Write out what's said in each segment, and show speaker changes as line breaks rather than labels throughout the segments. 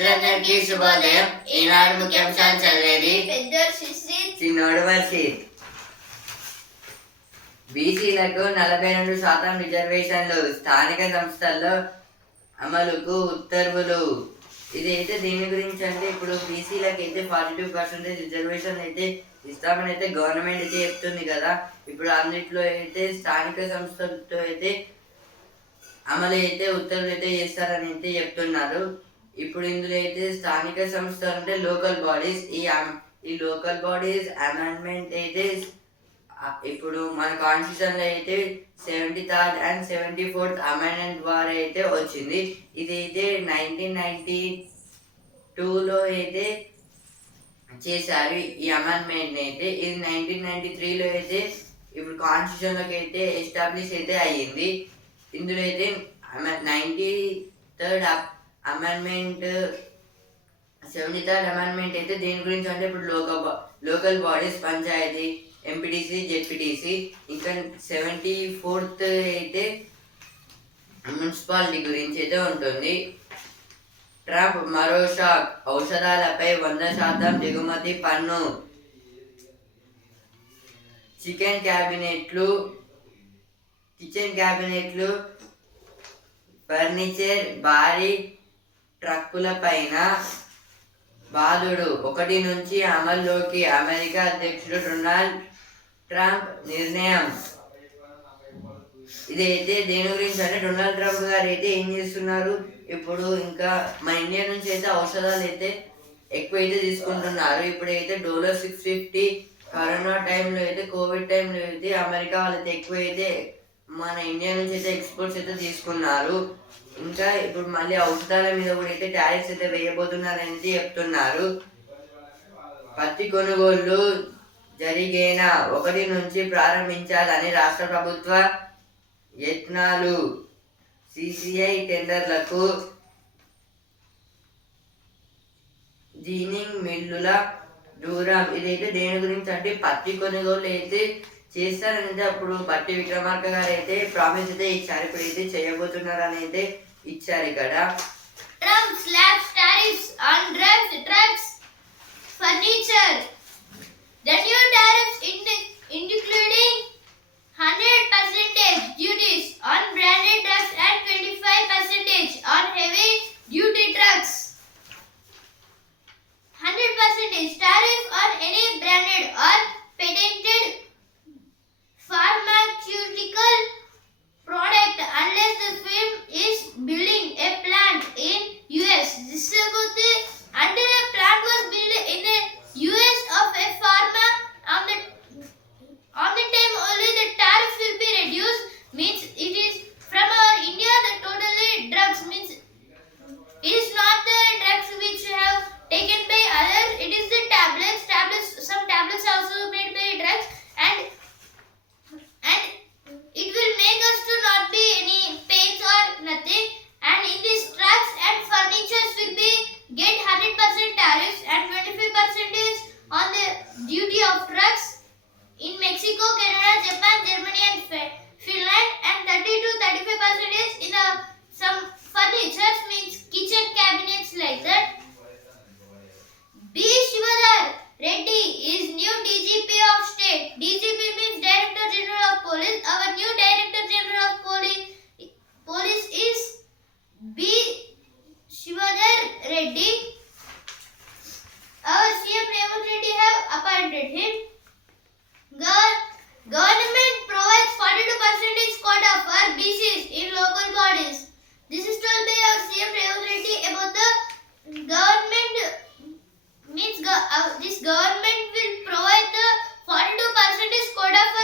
మిత్రులందరికీ శుభోదయం. ఈనాడు ముఖ్యాంశాలు చదివేది చిన్నోడు వర్షిత్ బీసీలకు నలభై రెండు శాతం రిజర్వేషన్లు స్థానిక సంస్థల్లో అమలుకు ఉత్తర్వులు. ఇదైతే దీని గురించి అంటే ఇప్పుడు బీసీలకు అయితే ఫార్టీ టూ పర్సెంటేజ్ రిజర్వేషన్ అయితే ఇస్తామని అయితే గవర్నమెంట్ అయితే చెప్తుంది కదా. ఇప్పుడు అన్నిట్లో అయితే స్థానిక సంస్థలతో అయితే అమలు అయితే ఉత్తర్వులు అయితే చేస్తారని అయితే చెప్తున్నారు. ఇప్పుడు ఇందులో అయితే స్థానిక సంస్థలు అంటే లోకల్ బాడీస్. ఈ ఈ లోకల్ బాడీస్ అమెండ్మెంట్ అయితే ఇప్పుడు మన కాన్స్టిట్యూషన్లో అయితే seventy third and seventy fourth amendment ద్వారా అయితే వచ్చింది. ఇది అయితే నైన్టీన్ నైన్టీ టూలో అయితే చేశారు ఈ అమెండ్మెంట్ అయితే. ఇది నైన్టీన్ నైన్టీ త్రీలో అయితే ఇప్పుడు కాన్స్టిట్యూషన్లోకి అయితే ఎస్టాబ్లిష్ అయితే అయ్యింది. ఇందులో అయితే ninety third amendment seventy third amendment అయితే దేని గురించి అంటే ఇప్పుడు local local bodies panchayati MPTC ZPTC ఇంకా సెవెంటీ ఫోర్త్ అయితే మున్సిపాలిటీ గురించి అయితే ఉంటుంది. ట్రంప్ మరో షాక్ ఔషధాలపై వంద శాతం దిగుమతి పన్ను. చికెన్ క్యాబినెట్లు కిచెన్ క్యాబినెట్లు ఫర్నిచర్ భారీ ట్రక్కుల పైన బాధుడు ఒకటి నుంచి అమల్లోకి అమెరికా అధ్యక్షుడు డొనాల్డ్ ట్రంప్ నిర్ణయం. ఇదైతే దేని గురించి అంటే డొనాల్డ్ ట్రంప్ గారు అయితే ఏం చేస్తున్నారు? ఇప్పుడు ఇంకా మన ఇండియా నుంచి అయితే ఔషధాలు అయితే ఎక్కువ అయితే తీసుకుంటున్నారు. ఇప్పుడైతే డోలో సిక్స్ ఫిఫ్టీ కరోనా టైంలో అయితే కోవిడ్ టైంలో అయితే అమెరికా వాళ్ళైతే ఎక్కువ అయితే మన ఇండియా నుంచి అయితే ఎక్స్పోర్ట్స్ అయితే తీసుకున్నారు. ఇంకా ఇప్పుడు మళ్ళీ ఔషధాల మీద కూడా అయితే ట్యారిఫ్స్ అయితే వేయబోతున్నారు అనేది చెప్తున్నారు. పత్తి కొనుగోళ్ళు జరిగేన? ఒకటి నుంచి ప్రారంభించాలని రాష్ట్ర ప్రభుత్వ యత్నాలు. సిసిఐ టెండర్లకు జీనింగ్ మిల్లుల దూరం. ఇదైతే దేని గురించి అంటే పత్తి కొనుగోలు అయితే చేస్తారనైతే అప్పుడు బట్టి విక్రమార్క గారు అయితే ప్రామిస్ అయితే ఇచ్చారు ఇప్పుడు అయితే చేయబోతున్నారు అని అయితే ఇచ్చారు ఇక్కడ
Trump slaps tariffs on drugs drugs furniture జన్యూ tariffs ఇండి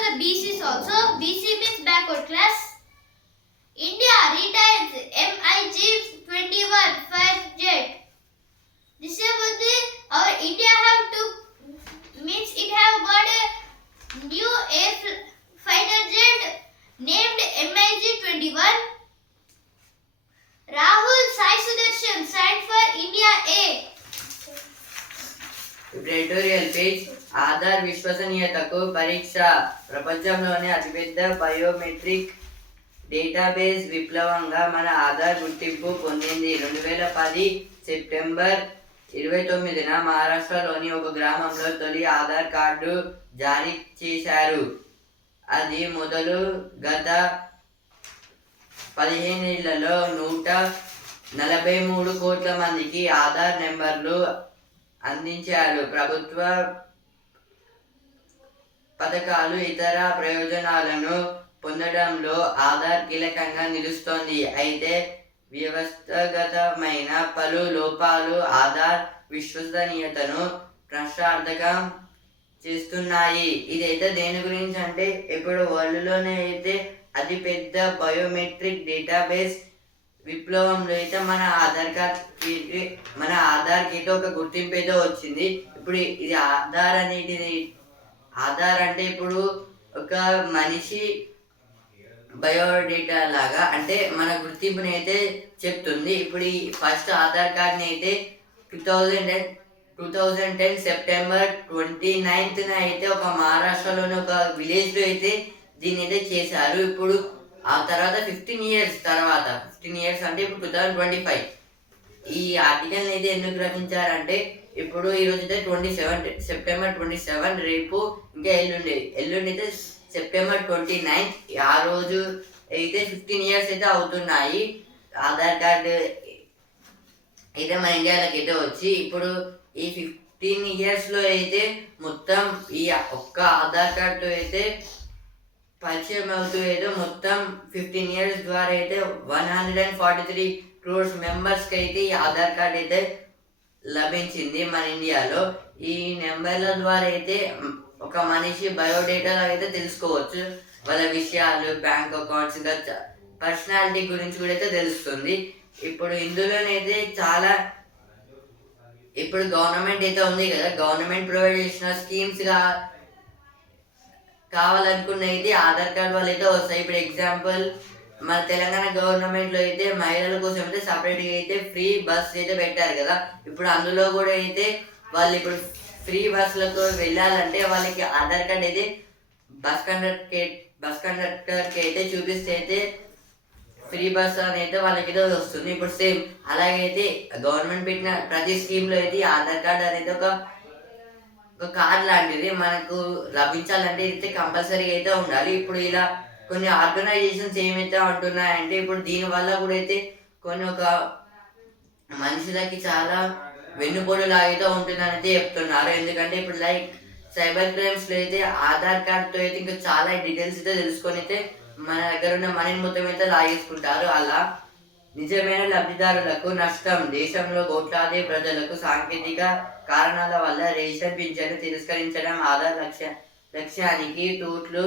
the BCs also. BC means backward class. India retires MiG 21 fighter jet. This is about the, our India have to means it have got a new air fighter jet named MiG 21. Rahul Sai Sudarshan signed for India A.
Editorial page. Aadhaar విశ్వసనీయతకు పరీక్ష. ప్రపంచంలోనే అతిపెద్ద biometric database విప్లవంగా మన ఆధార్ గుర్తింపు పొందింది. రెండు వేల పది September ఇరవై తొమ్మిదిన మహారాష్ట్రలోని ఒక గ్రామంలో తొలి ఆధార్ కార్డు జారీ చేశారు. అది మొదలు గత పదిహేనేళ్ళలో నూట నలభై మూడు కోట్ల మందికి ఆధార్ నెంబర్లు అందించారు. ప్రభుత్వ పథకాలు ఇతర ప్రయోజనాలను పొందడంలో ఆధార్ కీలకంగా నిలుస్తోంది. అయితే వ్యవస్థగతమైన పలు లోపాలు ఆధార్ విశ్వసనీయతను ప్రశ్నార్థకం చేస్తున్నాయి. ఇదైతే దేని గురించి అంటే ఇప్పుడు వరల్డ్లోనే అయితే అతిపెద్ద బయోమెట్రిక్ డేటాబేస్ విప్లవంలో అయితే మన ఆధార్ కార్డ్ మన ఆధార్కి అయితే ఒక గుర్తింపు అయితే వచ్చింది. ఇప్పుడు ఇది ఆధార్ అనేది ఆధార్ అంటే ఇప్పుడు ఒక మనిషి బయోడేటా లాగా అంటే మన గుర్తింపుని అయితే చెప్తుంది. ఇప్పుడు ఈ ఫస్ట్ ఆధార్ కార్డ్ని అయితే two thousand ten two thousand ten September twenty నైన్త్న అయితే ఒక మహారాష్ట్రలోని ఒక విలేజ్లో అయితే దీన్ని అయితే చేశారు. ఇప్పుడు ఆ తర్వాత ఫిఫ్టీన్ ఇయర్స్ తర్వాత ఫిఫ్టీన్ ఇయర్స్ అంటే ఇప్పుడు టూ థౌజండ్ ట్వంటీ ఫైవ్. ఈ ఆర్టికల్ని అయితే ఎందుకు రచించారంటే ఇప్పుడు ఈ రోజు అయితే twenty seven September twenty seven రేపు ఇంకా ఎల్లుండి. ఎల్లుండి అయితే సెప్టెంబర్ ట్వంటీ నైన్త్ ఆ రోజు అయితే ఫిఫ్టీన్ ఇయర్స్ అయితే అవుతున్నాయి. ఆధార్ కార్డు అయితే మన ఇండియాలోకి అయితే వచ్చి ఇప్పుడు ఈ ఫిఫ్టీన్ ఇయర్స్లో అయితే మొత్తం ఈ ఒక్క ఆధార్ కార్డుతో అయితే పరిచయం అవుతూ అయితే మొత్తం ఫిఫ్టీన్ ఇయర్స్ ద్వారా అయితే one hundred and forty three crores మెంబర్స్కి అయితే ఈ ఆధార్ కార్డ్ అయితే లభించింది మన ఇండియాలో. ఈ నెంబర్ల ద్వారా అయితే ఒక మనిషి బయోడేటా అయితే తెలుసుకోవచ్చు. వాళ్ళ విషయాలు బ్యాంక్ అకౌంట్స్ ఇంకా పర్సనాలిటీ గురించి కూడా అయితే తెలుస్తుంది. ఇప్పుడు ఇందులోనైతే చాలా ఇప్పుడు గవర్నమెంట్ అయితే ఉంది కదా గవర్నమెంట్ ప్రొవైడ్ చేసిన స్కీమ్స్ కావాలనుకున్న అయితే ఆధార్ కార్డ్ వాళ్ళు అయితే వస్తాయి. ఇప్పుడు ఎగ్జాంపుల్ మన తెలంగాణ గవర్నమెంట్లో అయితే మహిళల కోసం అయితే సపరేట్గా అయితే ఫ్రీ బస్ అయితే పెట్టారు కదా. ఇప్పుడు అందులో కూడా అయితే వాళ్ళు ఇప్పుడు ఫ్రీ బస్సులకు వెళ్ళాలంటే వాళ్ళకి ఆధార్ కార్డ్ అయితే బస్ కండక్టర్ బస్ కండక్టర్కి అయితే చూపిస్తే అయితే ఫ్రీ బస్ అని అయితే వాళ్ళకి అయితే వస్తుంది. ఇప్పుడు సేమ్ అలాగైతే గవర్నమెంట్ పెట్టిన ప్రతి స్కీమ్లో అయితే ఆధార్ కార్డ్ అనేది ఒక ఒక కార్డ్ లాంటిది మనకు లభించాలంటే అయితే కంపల్సరీ అయితే ఉండాలి. ఇప్పుడు ఇలా కొన్ని ఆర్గనైజేషన్స్ ఏమైతే అంటున్నాయంటే ఇప్పుడు దీని వల్ల కూడా అయితే కొన్ని ఒక మనుషులకి చాలా వెన్నుపోటు లాగైతే ఉంటుందని అయితే చెప్తున్నారు. ఎందుకంటే ఇప్పుడు లైక్ సైబర్ క్రైమ్స్లో అయితే ఆధార్ కార్డ్తో అయితే ఇంకా చాలా డీటెయిల్స్ అయితే తెలుసుకొని అయితే మన దగ్గర ఉన్న మనీని మొత్తం అయితే లాగేసుకుంటారు. అలా నిజమైన లబ్ధిదారులకు నష్టం దేశంలో కోట్లాది ప్రజలకు సాంకేతిక కారణాల వల్ల రేషన్ పింఛను తిరస్కరించడం ఆధార్ లక్ష్య లక్ష్యానికి తూట్లు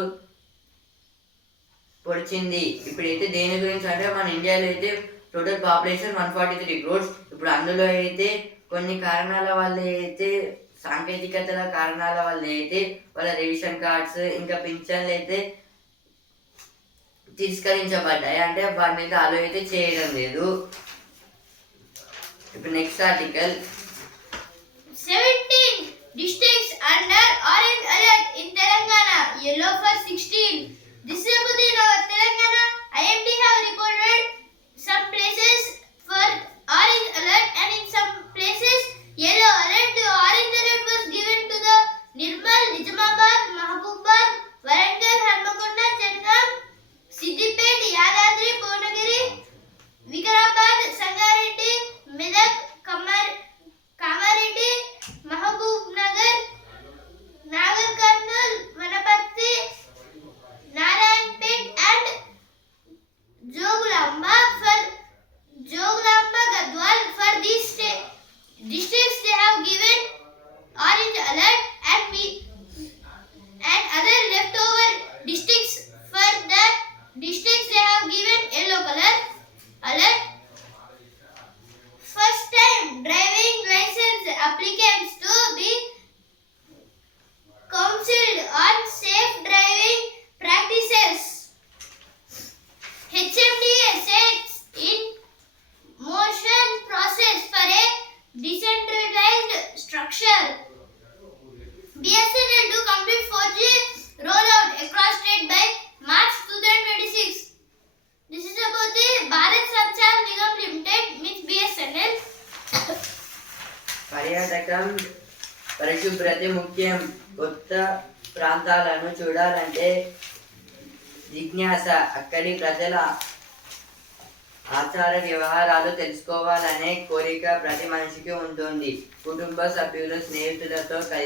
పొడిచింది. ఇప్పుడైతే దేని గురించి అంటే మన ఇండియాలో అయితే total population one forty three crores ఇప్పుడు అందులో అయితే కొన్ని కారణాల వల్ల అయితే సాంకేతికతల కారణాల వల్ల అయితే వాళ్ళ రేషన్ కార్డ్స్ ఇంకా పింఛన్లు అయితే తిరస్కరించబడ్డాయి. అంటే వారి మీద అలో అయితే చేయడం లేదు. ఇప్పుడు next article
17 districts under orange alert తెలంగాణ Telangana, yellow for 16. This is about in our Telangana. IMD have recorded some places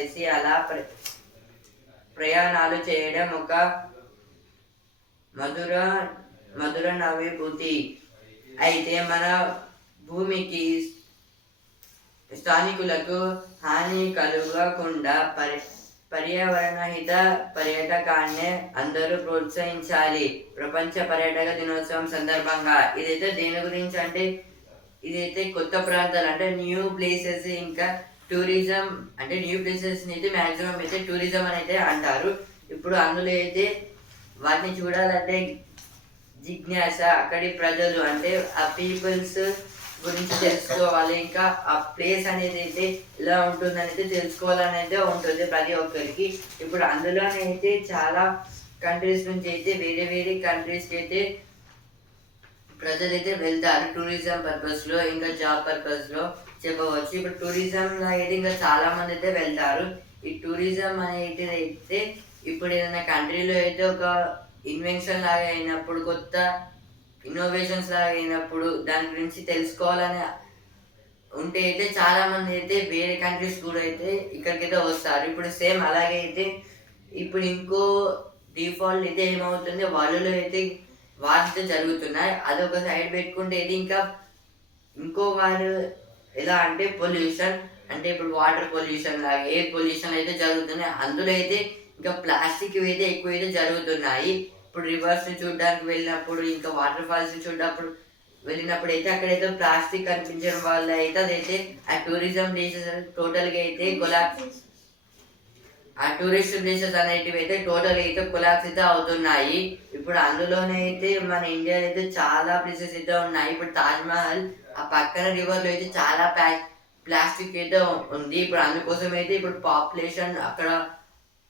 చేసి అలా ప్ర- ప్రయాణాలు చేయడం ఒక మధుర మధుర నవీభూతి. అయితే మన భూమికి స్థానికులకు హాని కలుగకుండా పరి పర్యావరణ హిత పర్యాటకాన్ని అందరూ ప్రోత్సహించాలి. ప్రపంచ పర్యాటక దినోత్సవం సందర్భంగా. ఇదైతే దేని గురించి అంటే ఇదైతే కొత్త ప్రాంతాలు అంటే న్యూ ప్లేసెస్ ఇంకా టూరిజం అంటే న్యూ ప్లేసెస్ని అయితే మ్యాక్సిమం అయితే టూరిజం అని అయితే అంటారు. ఇప్పుడు అందులో అయితే వాటిని చూడాలంటే జిజ్ఞాస అక్కడి ప్రజలు అంటే ఆ పీపుల్స్ గురించి తెలుసుకోవాలి. ఇంకా ఆ ప్లేస్ అనేది అయితే ఎలా ఉంటుందని అయితే తెలుసుకోవాలని అయితే ఉంటుంది ప్రతి ఒక్కరికి. ఇప్పుడు అందులోనే అయితే చాలా కంట్రీస్ నుంచి అయితే వేరే వేరే కంట్రీస్కి అయితే ప్రజలైతే వెళ్తారు టూరిజం పర్పస్లో ఇంకా జాబ్ పర్పస్లో చెప్పవచ్చు. ఇప్పుడు టూరిజం లో అయితే ఇంకా చాలా మంది అయితే వెళ్తారు. ఈ టూరిజం అనేది అయితే ఇప్పుడు ఏదైనా కంట్రీలో అయితే ఒక ఇన్వెన్షన్ లాగా అయినప్పుడు కొత్త ఇన్నోవేషన్స్ లాగా అయినప్పుడు దాని గురించి తెలుసుకోవాలని ఉంటే అయితే చాలా మంది అయితే వేరే కంట్రీస్ కూడా అయితే ఇక్కడికైతే వస్తారు. ఇప్పుడు సేమ్ అలాగే అయితే ఇప్పుడు ఇంకో డిఫాల్ట్ అయితే ఏమవుతుంది? వాళ్ళలో అయితే వార్స్ జరుగుతున్నాయి. అదొక సైడ్ పెట్టుకుంటే ఇది ఇంకా ఇంకో వారు ఎలా అంటే పొల్యూషన్ అంటే ఇప్పుడు వాటర్ పొల్యూషన్ లాగా ఎయిర్ పొల్యూషన్ అయితే జరుగుతున్నాయి. అందులో అయితే ఇంకా ప్లాస్టిక్ అయితే ఎక్కువ అయితే జరుగుతున్నాయి. ఇప్పుడు రివర్స్ని చూడడానికి వెళ్ళినప్పుడు ఇంకా వాటర్ ఫాల్స్ చూడప్పుడు వెళ్ళినప్పుడు అయితే అక్కడైతే ప్లాస్టిక్ కనిపించడం వల్ల అయితే అదైతే ఆ టూరిజం ప్లేసెస్ టోటల్గా అయితే కొలాప్స్ ఆ టూరిస్ట్ ప్లేసెస్ అనేటివి అయితే టోటల్ అయితే కొలాప్స్ అయితే అవుతున్నాయి. ఇప్పుడు అందులోనే అయితే మన ఇండియాలో అయితే చాలా ప్లేసెస్ అయితే ఉన్నాయి. ఇప్పుడు తాజ్ మహల్ ఆ పక్కన రివర్లో అయితే చాలా ప్లాస్టిక్ అయితే ఉంది. ఇప్పుడు అందుకోసం అయితే ఇప్పుడు పాపులేషన్ అక్కడ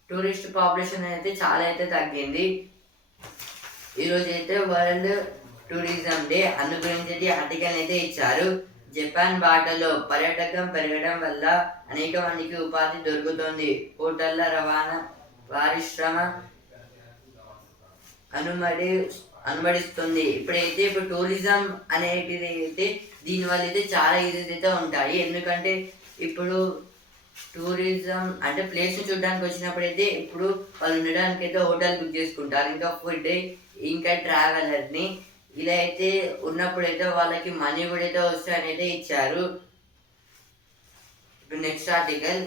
టూరిస్ట్ పాపులేషన్ అయితే చాలా అయితే తగ్గింది. ఈరోజు అయితే వరల్డ్ టూరిజం డే. అందు గురించి అయితే ఆర్టికల్ అయితే ఇచ్చారు. జపాన్ బాటలో పర్యాటకం పెరగడం వల్ల అనేక మందికి ఉపాధి దొరుకుతుంది. హోటళ్ళ రవాణా పారిశ్రమ అనుమడి అనుమడిస్తుంది. ఇప్పుడైతే ఇప్పుడు టూరిజం అనేటిది అయితే దీనివల్ల అయితే చాలా యూజెస్ అయితే ఉంటాయి. ఎందుకంటే ఇప్పుడు టూరిజం అంటే ప్లేస్ చూడడానికి వచ్చినప్పుడు అయితే ఇప్పుడు వాళ్ళు ఉండడానికి అయితే హోటల్ బుక్ చేసుకుంటారు. ఇంకా ఫుడ్ ఇంకా ట్రావెలర్ని ఇలా అయితే ఉన్నప్పుడు వాళ్ళకి మనీ కూడా వస్తాయి అనేది ఇచ్చారు. ఇప్పుడు నెక్స్ట్ ఆర్టికల్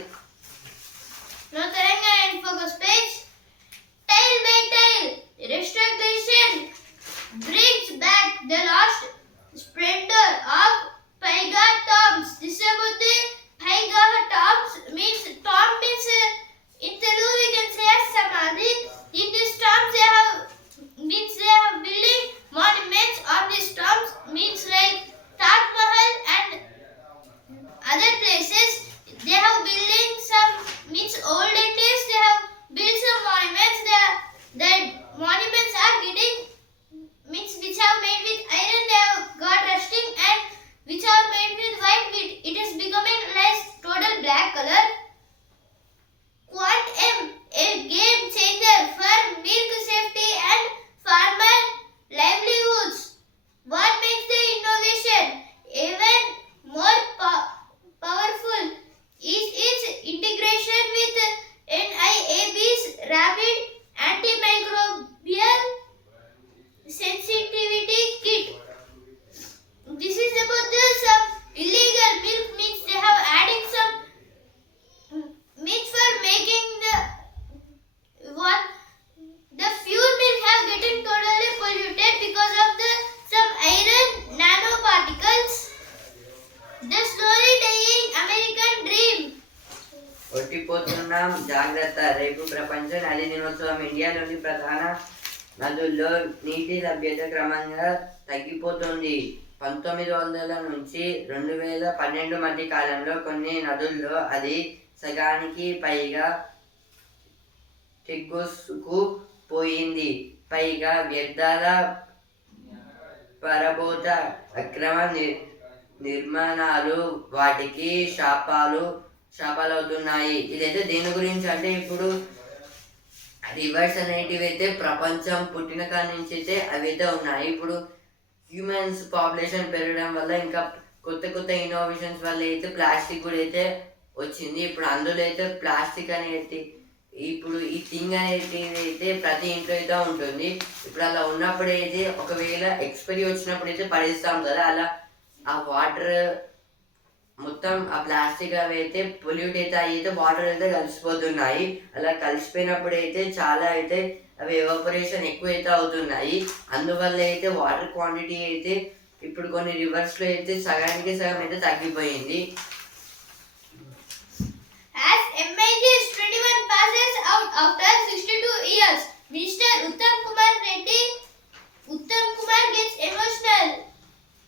తెగ్గుసుకు పోయింది పైగా వ్యర్థాల పరబోత అక్రమ నిర్మాణాలు వాటికి శాపాలు శాపాలు అవుతున్నాయి ఇదైతే దేని గురించి అంటే ఇప్పుడు రివర్స్ అనేటివి అయితే ప్రపంచం పుట్టిన కాడి నుంచి అయితే అవి అయితే ఉన్నాయి. ఇప్పుడు హ్యూమన్స్ పాపులేషన్ పెరగడం వల్ల ఇంకా కొత్త కొత్త ఇన్నోవేషన్స్ వల్ల అయితే ప్లాస్టిక్ కూడా అయితే వచ్చింది. ఇప్పుడు అందులో అయితే ప్లాస్టిక్ అనేది ఇప్పుడు ఈ థింగ్ అనేది అయితే ప్రతి ఇంట్లో అయితే ఉంటుంది. ఇప్పుడు అలా ఉన్నప్పుడు అయితే ఒకవేళ ఎక్స్పైరీ వచ్చినప్పుడు అయితే పడేస్తాం కదా అలా ఆ వాటర్ మొత్తం ఆ ప్లాస్టిక్ అవి అయితే పొల్యూట్ అయితే అయితే వాటర్ అయితే కలిసిపోతున్నాయి. అలా కలిసిపోయినప్పుడు అయితే చాలా అయితే అవి ఎవాపరేషన్ ఎక్కువ అయితే అవుతున్నాయి. అందువల్ల అయితే వాటర్ క్వాంటిటీ అయితే ఇప్పుడు కొన్ని రివర్స్లో అయితే సగానికి సగం అయితే తగ్గిపోయింది.
MIG's 21 passes out after 62 years, Minister Uttam Kumar Reddy Uttam Kumar gets emotional.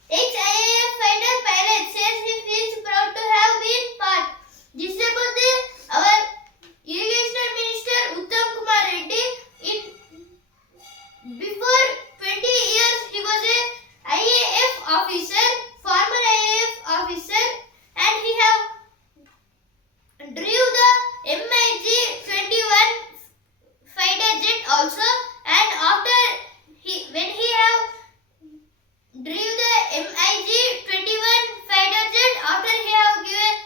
Ex-IAF fighter pilot says he feels proud to have been part. This is about the, our irrigation minister Uttam Kumar Reddy. In before 20 years, he was a IAF officer, former IAF officer, and he have drew the MiG-21 fighter jet also. And after he when he have drew the MiG-21 fighter jet after he have given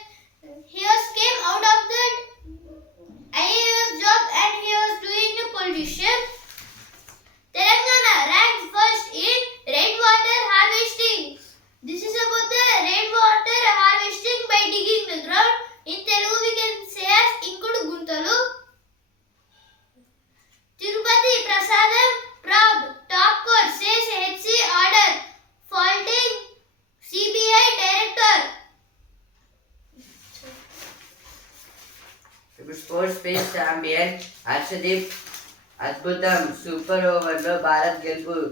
he was came out of the
Harshdeep అద్భుతం super ఓవర్లో భారత్ గెలుపు.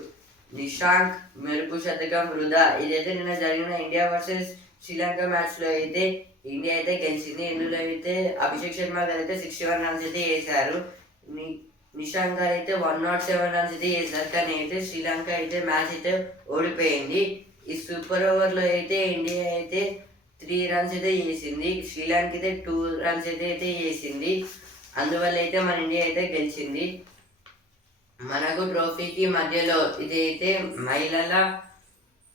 నిషాంక్ మెరుపు శతకం వృధా. ఇదైతే నిన్న జరిగిన India versus Sri Lanka మ్యాచ్లో అయితే ఇండియా అయితే గెలిచింది. ఇందులో అయితే అభిషేక్ శర్మ గారు అయితే సిక్స్టీ వన్ రన్స్ అయితే వేశారు. ని- నిషాంక్ గారు అయితే వన్ నాట్ సెవెన్ రన్స్ అయితే వేశారు. కానీ అయితే శ్రీలంక అయితే మ్యాచ్ అయితే ఓడిపోయింది. ఈ సూపర్ ఓవర్లో అయితే ఇండియా అయితే త్రీ రన్స్ అయితే వేసింది. శ్రీలంక అయితే టూ రన్స్ అయితే అయితే వేసింది. అందువల్ల అయితే మన ఇండియా అయితే గెలిచింది. మనకు ట్రోఫీకి మధ్యలో ఇది అయితే మహిళల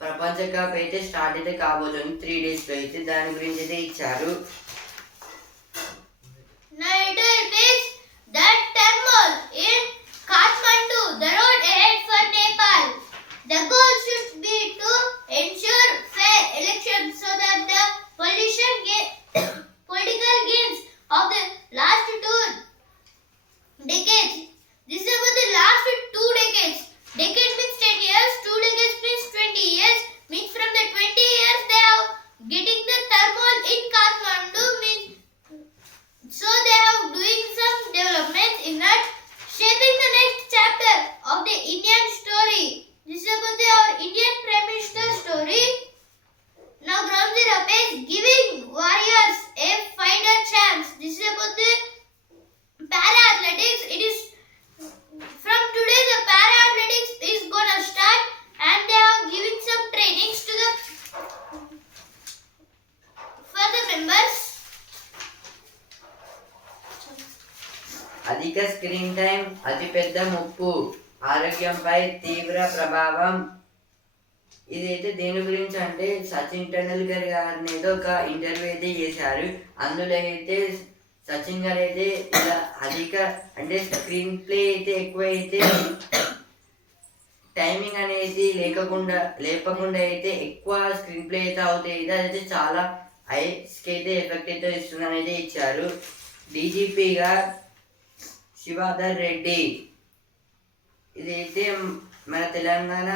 ప్రపంచ కప్ అయితే స్టార్ట్ అయితే కాబోతుంది. త్రీ డేస్లో అయితే దాని గురించి అయితే ఇచ్చారు.
Political games of the last two decades. This is about the last two decades. Decade means 10 years, two decades means 20 years. Means from the 20 years they are getting the turmoil in Kathmandu means
Sachin Tendulkar గారిని ఏదో ఒక interview అయితే చేశారు. అందులో అయితే సచిన్ గారు అయితే ఇలా అధిక అంటే స్క్రీన్ ప్లే అయితే ఎక్కువ అయితే టైమింగ్ అనేది లేకుండా లేపకుండా అయితే ఎక్కువ స్క్రీన్ ప్లే అయితే అవుతాయి. ఇది అయితే చాలా ఐస్కి అయితే ఎఫెక్ట్ అయితే ఇస్తుందని అయితే ఇచ్చారు. డీజీపీగా శివాధర్ రెడ్డి. ఇదైతే మన తెలంగాణ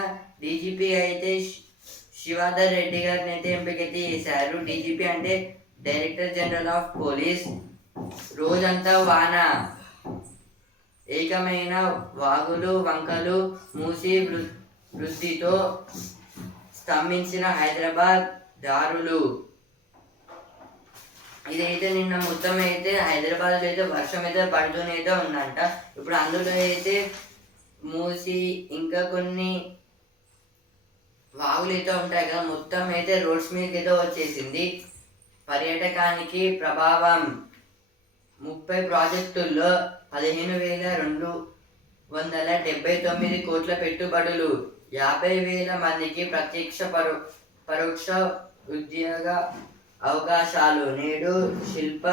డీజీపీ అయితే శివాధర్ రెడ్డి గారిని అయితే ఎంపిక అయితే చేశారు. డీజీపీ అంటే డైరెక్టర్ జనరల్ ఆఫ్ పోలీస్. రోజంతా వాన. ఏకమైన వాగులు వంకలు మూసి వృ- వృద్ధితో స్తంభించిన హైదరాబాద్ దారులు. ఇదైతే నిన్న మొత్తం అయితే హైదరాబాద్లో అయితే వర్షం అయితే పడుతూనే అయితే ఉందంట. ఇప్పుడు అందులో అయితే మూసి ఇంకా కొన్ని వాగులు అయితే ఉంటాయి కదా మొత్తం అయితే రోడ్స్ మీదకి అయితే వచ్చేసింది. పర్యాటకానికి ప్రభావం. ముప్పై ప్రాజెక్టుల్లో పదిహేను వేల రెండు వందల డెబ్బై తొమ్మిది కోట్ల పెట్టుబడులు. యాభై వేల మందికి ప్రత్యక్ష పరో పరోక్ష ఉద్యోగ అవకాశాలు. నేడు శిల్ప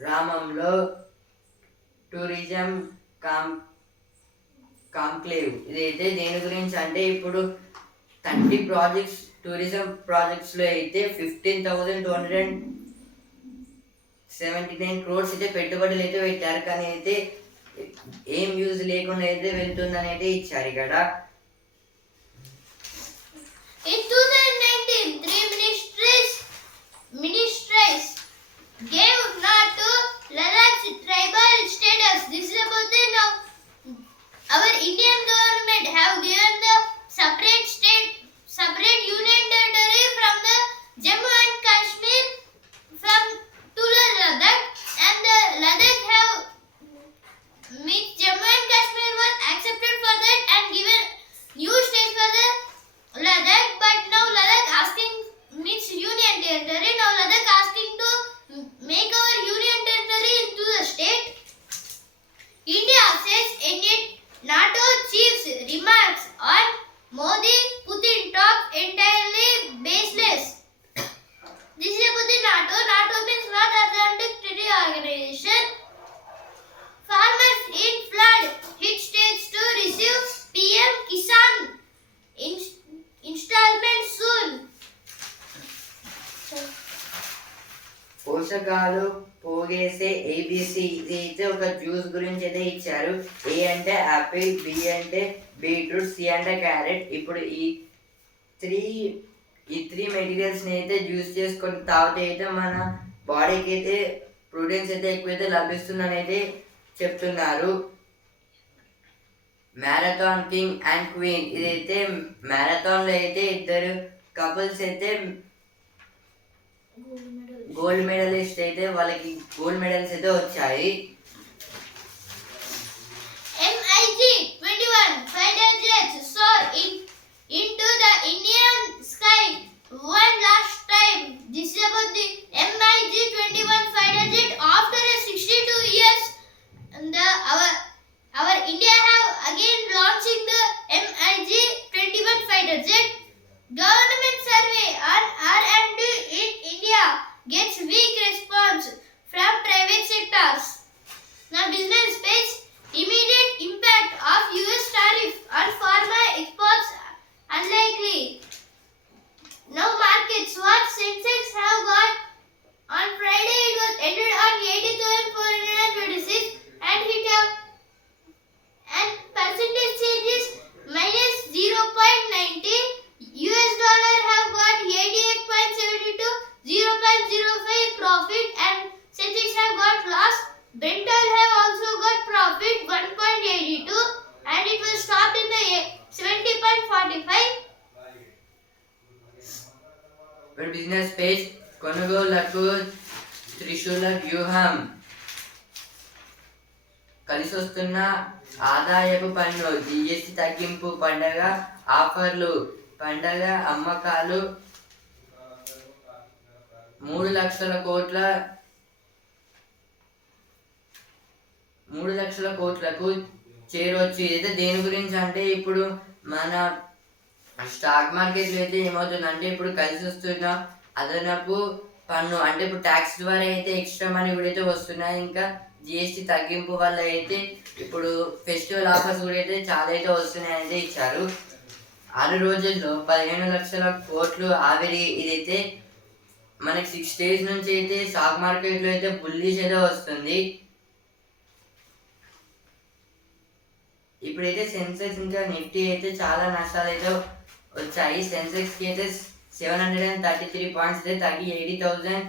రామంలో టూరిజం కాం కాంక్లేవ్ ఇదైతే దేని గురించి అంటే ఇప్పుడు థర్టీ ప్రాజెక్ట్స్ టూరిజం ప్రాజెక్ట్స్లో అయితే fifteen thousand two hundred and seventy nine crores అయితే పెట్టుబడులు అయితే పెట్టారు కానీ అయితే ఏం యూజ్ లేకుండా అయితే వెళ్తుందని అయితే ఇచ్చారు ఇక్కడ
In 2019, three ministries tribal status. This is about the now. അവർ ഇന്ത്യൻ ഗവൺമെന്റ്
పోషకాలు పోగేసే ఏబిసి ఇది అయితే ఒక జ్యూస్ గురించి అయితే ఇచ్చారు. ఏ అంటే యాపిల్ బి అంటే బీట్రూట్ సి అంటే క్యారెట్. ఇప్పుడు ఈ త్రీ ఈ త్రీ మెటీరియల్స్ని అయితే జ్యూస్ చేసుకొని తాగితే అయితే మన బాడీకి అయితే ప్రోటీన్స్ అయితే ఎక్కువైతే లభిస్తుందని అయితే చెప్తున్నారు. మ్యారథాన్ కింగ్ అండ్ క్వీన్ ఇదైతే మ్యారథాన్లో అయితే ఇద్దరు కపుల్స్ అయితే గోల్డ్ మెడలిస్ట్ అయితే వాళ్ళకి గోల్డ్ మెడల్స్ అయితే వచ్చాయి
MiG 21 fighter jets soar in, into the Indian sky one last time. This is about the MiG 21 fighter jet after a 62 years. And the our our India have again launching the MiG
త్రిశూల వ్యూహం. కలిసి వస్తున్న ఆదాయపు పన్ను GST తగ్గింపు పండగ ఆఫర్లు పండగ అమ్మకాలు. మూడు లక్షల కోట్ల మూడు లక్షల కోట్లకు చేరవచ్చు ఇదైతే దేని గురించి అంటే ఇప్పుడు మన స్టాక్ మార్కెట్లో అయితే ఏమవుతుందంటే ఇప్పుడు కలిసి వస్తున్న అదనపు పన్ను. అంటే ఇప్పుడు ట్యాక్స్ ద్వారా అయితే ఎక్స్ట్రా మనీ కూడా అయితే వస్తున్నాయి. ఇంకా జిఎస్టీ తగ్గింపు వల్ల అయితే ఇప్పుడు ఫెస్టివల్ ఆఫర్స్ కూడా అయితే చాలా అయితే వస్తున్నాయి అయితే ఇచ్చారు. ఆరు రోజుల్లో పదిహేను లక్షల కోట్లు ఆవిరి ఇదైతే మనకి సిక్స్ డేస్ నుంచి అయితే స్టాక్ మార్కెట్లో అయితే బుల్లిష్ అయితే వస్తుంది. ఇప్పుడైతే సెన్సెక్స్ ఇంకా నిఫ్టీ అయితే చాలా నష్టాలు అయితే వచ్చాయి. సెన్సెక్స్కి అయితే seven hundred and thirty three points అయితే తగ్గి eighty thousand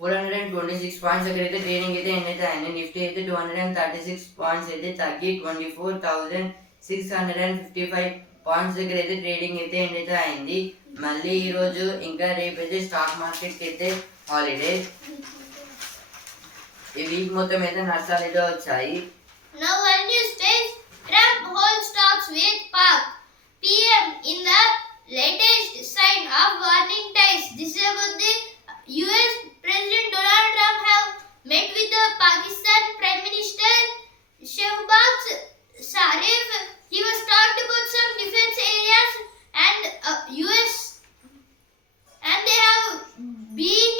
four hundred and twenty six points దగ్గర అయితే ట్రేడింగ్ అయితే ఎండ్ అయితే అయింది నిఫ్టీ అయితే two hundred and thirty six points అయితే తగ్గి twenty four thousand six hundred and fifty five points దగ్గర అయితే ట్రేడింగ్ అయితే ఎండ్ అయితే అయింది మళ్ళీ ఈ రోజు ఇంకా రేపు అయితే స్టాక్ మార్కెట్కి అయితే హాలిడే ఈ వీక్ మొత్తం అయితే నష్టాలు అయితే వచ్చాయి
Now one news page Trump holds talks with Pak. PM in the latest sign of warning ties. This is about the US President Donald Trump have met with the Pakistan Prime Minister Shehbaz Sharif. He was talked about some defense areas and uh, US and they have been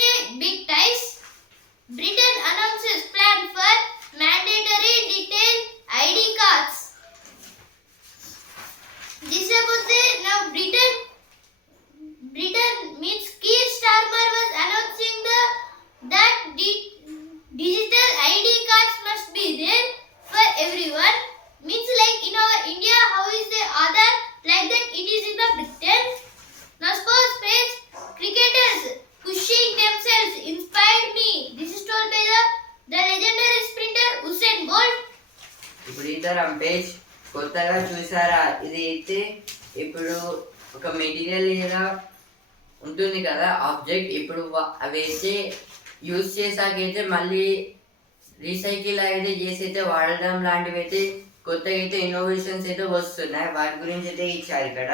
అయితే చేసి అయితే వాడడం లాంటివి అయితే కొత్తగా అయితే innovations అయితే వస్తున్నాయి వాటి గురించి అయితే ఇచ్చారు ఇక్కడ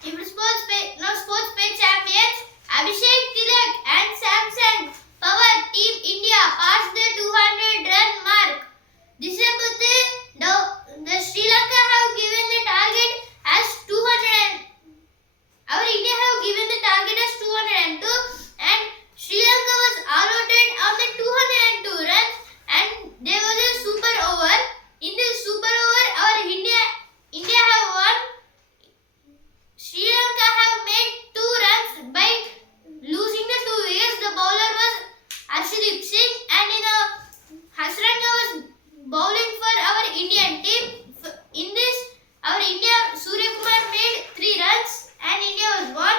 ఇప్పుడు sports pay no sports pay champions Abhishek Tilak and Samson power team India pass the 200 run mark this is about the the, the Sri Lanka have given the target as 200 and our India have given the target as 202 Hasran was bowling for our Indian team. In this, our India, Surya Kumar made 3 runs and India was won.